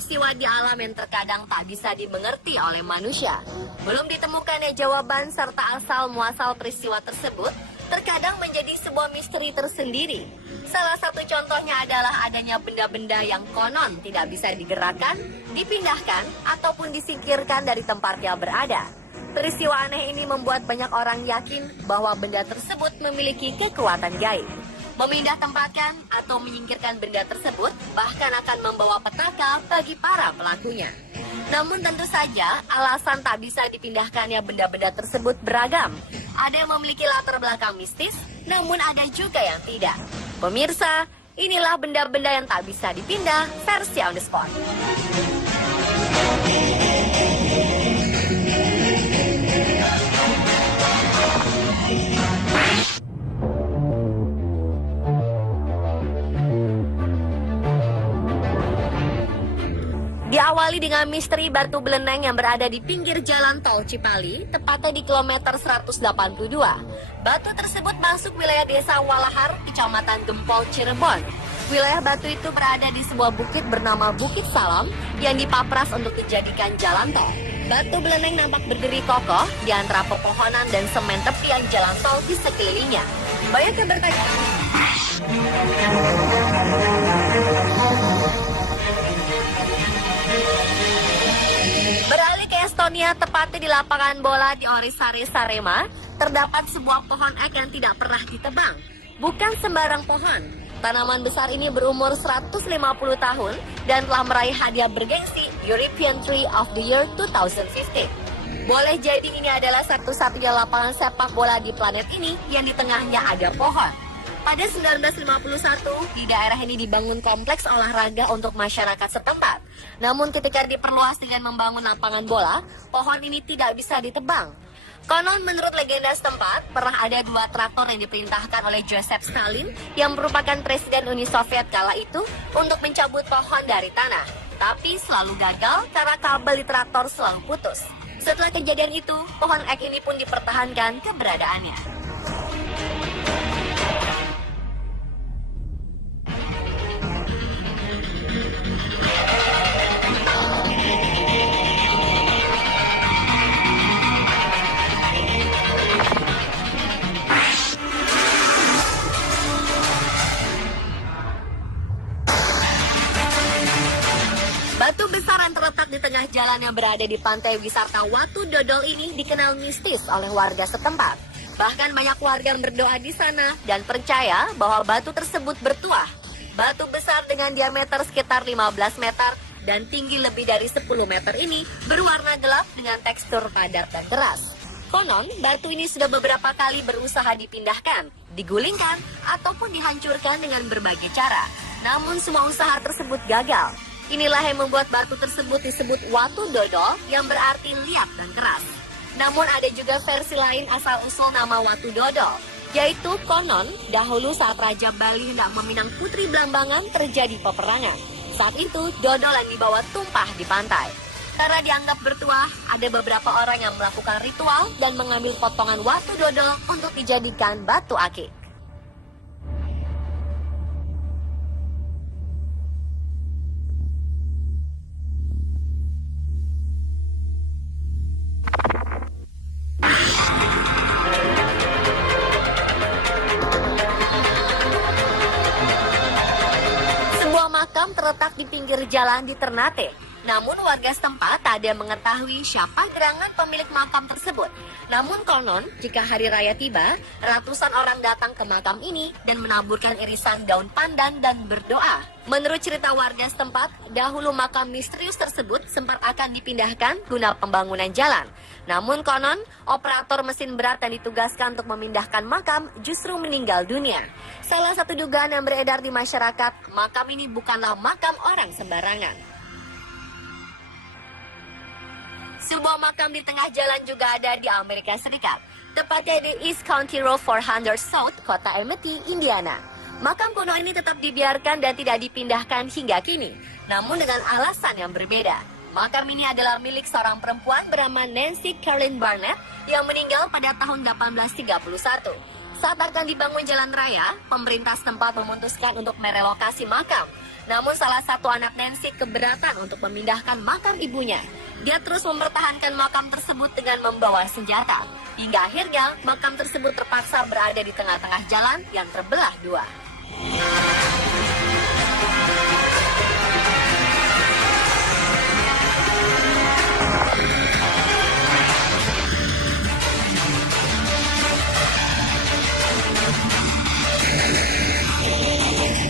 peristiwa di alam yang terkadang tak bisa dimengerti oleh manusia. Belum ditemukannya jawaban serta asal-muasal peristiwa tersebut terkadang menjadi sebuah misteri tersendiri. Salah satu contohnya adalah adanya benda-benda yang konon tidak bisa digerakkan, dipindahkan, ataupun disingkirkan dari tempatnya berada. Peristiwa aneh ini membuat banyak orang yakin bahwa benda tersebut memiliki kekuatan gaib. Memindah tempatkan atau menyingkirkan benda tersebut bahkan akan membawa petaka bagi para pelakunya. Namun tentu saja alasan tak bisa dipindahkannya benda-benda tersebut beragam. Ada yang memiliki latar belakang mistis, namun ada juga yang tidak. Pemirsa, inilah benda-benda yang tak bisa dipindah versi On The Spot. Diawali dengan misteri batu beleneng yang berada di pinggir jalan tol Cipali, tepatnya di kilometer 182. Batu tersebut masuk wilayah desa Walahar, kecamatan Gempol, Cirebon. Wilayah batu itu berada di sebuah bukit bernama Bukit Salam yang dipapras untuk dijadikan jalan tol. Batu beleneng nampak berdiri kokoh di antara pepohonan dan semen tepian jalan tol di sekelilingnya. Banyak yang bertanya, beralih ke Estonia, tepatnya di lapangan bola di Orisari, Sarema, terdapat sebuah pohon ek yang tidak pernah ditebang. Bukan sembarang pohon. Tanaman besar ini berumur 150 tahun dan telah meraih hadiah bergengsi European Tree of the Year 2015. Boleh jadi ini adalah satu-satunya lapangan sepak bola di planet ini yang di tengahnya ada pohon. Pada 1951, di daerah ini dibangun kompleks olahraga untuk masyarakat setempat. Namun ketika diperluas dengan membangun lapangan bola, pohon ini tidak bisa ditebang. Konon menurut legenda setempat, pernah ada 2 traktor yang diperintahkan oleh Joseph Stalin yang merupakan presiden Uni Soviet kala itu untuk mencabut pohon dari tanah. Tapi selalu gagal karena kabel di traktor selalu putus. Setelah kejadian itu, pohon ek ini pun dipertahankan keberadaannya. Batu besar yang terletak di tengah jalan yang berada di pantai wisata Watu Dodol ini dikenal mistis oleh warga setempat. Bahkan banyak warga yang berdoa di sana dan percaya bahwa batu tersebut bertuah. Batu besar dengan diameter sekitar 15 meter dan tinggi lebih dari 10 meter ini berwarna gelap dengan tekstur padat dan keras. Konon, batu ini sudah beberapa kali berusaha dipindahkan, digulingkan, ataupun dihancurkan dengan berbagai cara. Namun semua usaha tersebut gagal. Inilah yang membuat batu tersebut disebut Watu Dodol yang berarti liat dan keras. Namun ada juga versi lain asal-usul nama Watu Dodol, yaitu konon dahulu saat Raja Bali hendak meminang Putri Blambangan terjadi peperangan. Saat itu dodol yang dibawa tumpah di pantai. Karena dianggap bertuah, ada beberapa orang yang melakukan ritual dan mengambil potongan Watu Dodol untuk dijadikan batu akik. Makam terletak di pinggir jalan di Ternate. Namun warga setempat tak ada yang mengetahui siapa gerangan pemilik makam tersebut. Namun konon, jika hari raya tiba, ratusan orang datang ke makam ini dan menaburkan irisan daun pandan dan berdoa. Menurut cerita warga setempat, dahulu makam misterius tersebut sempat akan dipindahkan guna pembangunan jalan. Namun konon, operator mesin berat yang ditugaskan untuk memindahkan makam justru meninggal dunia. Salah satu dugaan yang beredar di masyarakat, makam ini bukanlah makam orang sembarangan. Sebuah makam di tengah jalan juga ada di Amerika Serikat, tepatnya di East County Road 400 South, kota Amity, Indiana. Makam kuno ini tetap dibiarkan dan tidak dipindahkan hingga kini, namun dengan alasan yang berbeda. Makam ini adalah milik seorang perempuan bernama Nancy Caroline Barnett yang meninggal pada tahun 1831. Saat akan dibangun jalan raya, pemerintah setempat memutuskan untuk merelokasi makam. Namun salah satu anak Nancy keberatan untuk memindahkan makam ibunya. Dia terus mempertahankan makam tersebut dengan membawa senjata. Hingga akhirnya makam tersebut terpaksa berada di tengah-tengah jalan yang terbelah dua.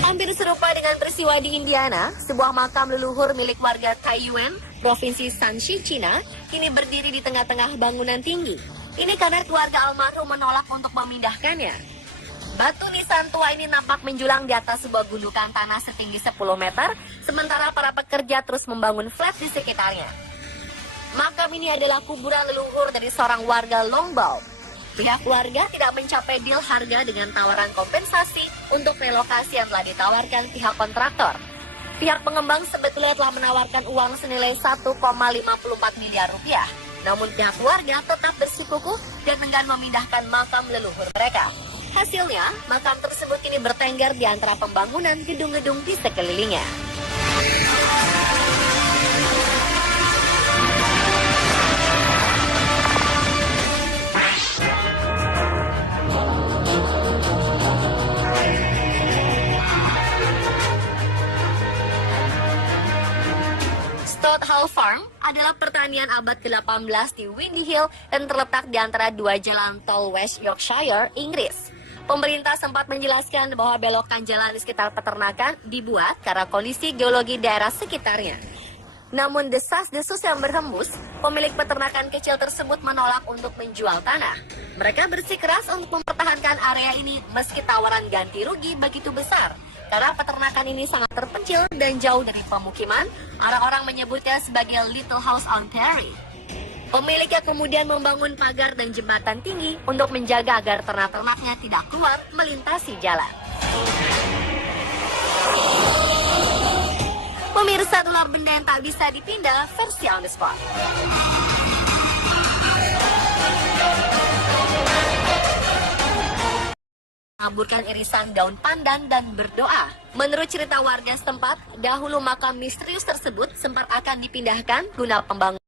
Hampir serupa dengan peristiwa di Indiana, sebuah makam leluhur milik warga Taiyuan, Provinsi Shanxi, Cina, kini berdiri di tengah-tengah bangunan tinggi. Ini karena keluarga almarhum menolak untuk memindahkannya. Batu nisan tua ini nampak menjulang di atas sebuah gundukan tanah setinggi 10 meter, sementara para pekerja terus membangun flat di sekitarnya. Makam ini adalah kuburan leluhur dari seorang warga Longbao. Pihak keluarga tidak mencapai deal harga dengan tawaran kompensasi untuk relokasi yang telah ditawarkan pihak kontraktor. Pihak pengembang sebetulnya telah menawarkan uang senilai 1,54 miliar rupiah. Namun pihak keluarga tetap bersikukuh dan enggan memindahkan makam leluhur mereka. Hasilnya, makam tersebut kini bertengger di antara pembangunan gedung-gedung di sekelilingnya. Stott Hall Farm adalah pertanian abad ke-18 di Windy Hill dan terletak di antara dua jalan tol West Yorkshire, Inggris. Pemerintah sempat menjelaskan bahwa belokan jalan di sekitar peternakan dibuat karena kondisi geologi daerah sekitarnya. Namun desas-desus yang berhembus, pemilik peternakan kecil tersebut menolak untuk menjual tanah. Mereka bersikeras untuk mempertahankan area ini meski tawaran ganti rugi begitu besar. Karena peternakan ini sangat terpencil dan jauh dari pemukiman, orang-orang menyebutnya sebagai Little House on Prairie. Pemiliknya kemudian membangun pagar dan jembatan tinggi untuk menjaga agar ternak-ternaknya tidak keluar melintasi jalan. Pemirsa, itulah benda yang tak bisa dipindah versi on the spot. Mengaburkan irisan daun pandan dan berdoa. Menurut cerita warga setempat, dahulu makam misterius tersebut sempat akan dipindahkan guna pembangunan.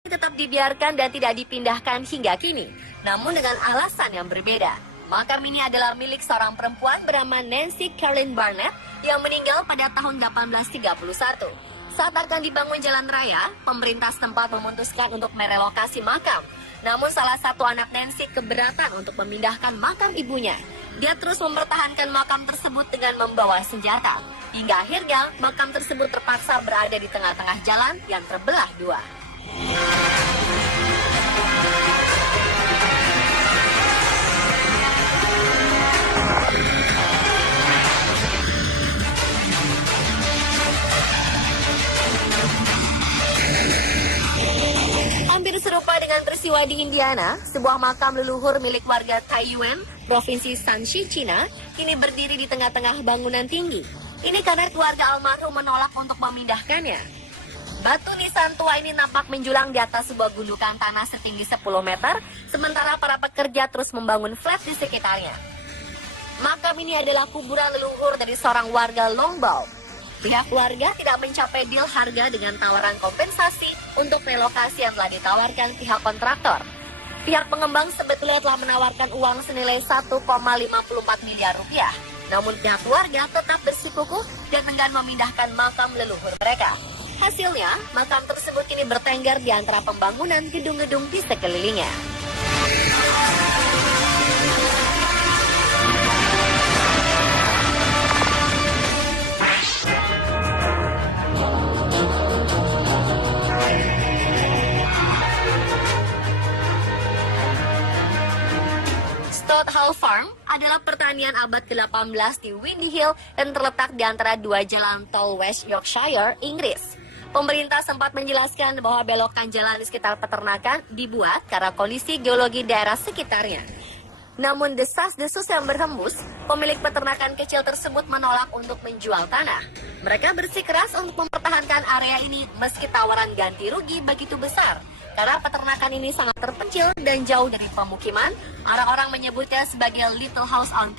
Tetap dibiarkan dan tidak dipindahkan hingga kini, namun dengan alasan yang berbeda. Makam ini adalah milik seorang perempuan bernama Nancy Caroline Barnett yang meninggal pada tahun 1831. Saat akan dibangun jalan raya, pemerintah setempat memutuskan untuk merelokasi makam. Namun salah satu anak Nancy keberatan untuk memindahkan makam ibunya. Dia terus mempertahankan makam tersebut dengan membawa senjata. Hingga akhirnya makam tersebut terpaksa berada di tengah-tengah jalan yang terbelah dua. Hampir serupa dengan peristiwa di Indiana, sebuah makam leluhur milik warga Taiyuan, Provinsi Shanxi, Cina, kini berdiri di tengah-tengah bangunan tinggi. Ini karena keluarga almarhum menolak untuk memindahkannya. Batu nisan tua ini nampak menjulang di atas sebuah gundukan tanah setinggi 10 meter, sementara para pekerja terus membangun flat di sekitarnya. Makam ini adalah kuburan leluhur dari seorang warga Longbao. Pihak keluarga tidak mencapai deal harga dengan tawaran kompensasi untuk relokasi yang telah ditawarkan pihak kontraktor. Pihak pengembang sebetulnya telah menawarkan uang senilai 1,54 miliar rupiah. Namun pihak keluarga tetap bersikukuh dan enggan memindahkan makam leluhur mereka. Hasilnya, makam tersebut kini bertengger di antara pembangunan gedung-gedung di sekelilingnya. Stott Hall Farm adalah pertanian abad ke-18 di Windy Hill dan terletak di antara dua jalan tol West Yorkshire, Inggris. Pemerintah sempat menjelaskan bahwa belokan jalan di sekitar peternakan dibuat karena kondisi geologi daerah sekitarnya. Namun desas-desus yang berhembus, pemilik peternakan kecil tersebut menolak untuk menjual tanah. Mereka bersikeras untuk mempertahankan area ini meski tawaran ganti rugi begitu besar. Karena peternakan ini sangat terpencil dan jauh dari pemukiman, orang-orang menyebutnya sebagai Little House on Prairie.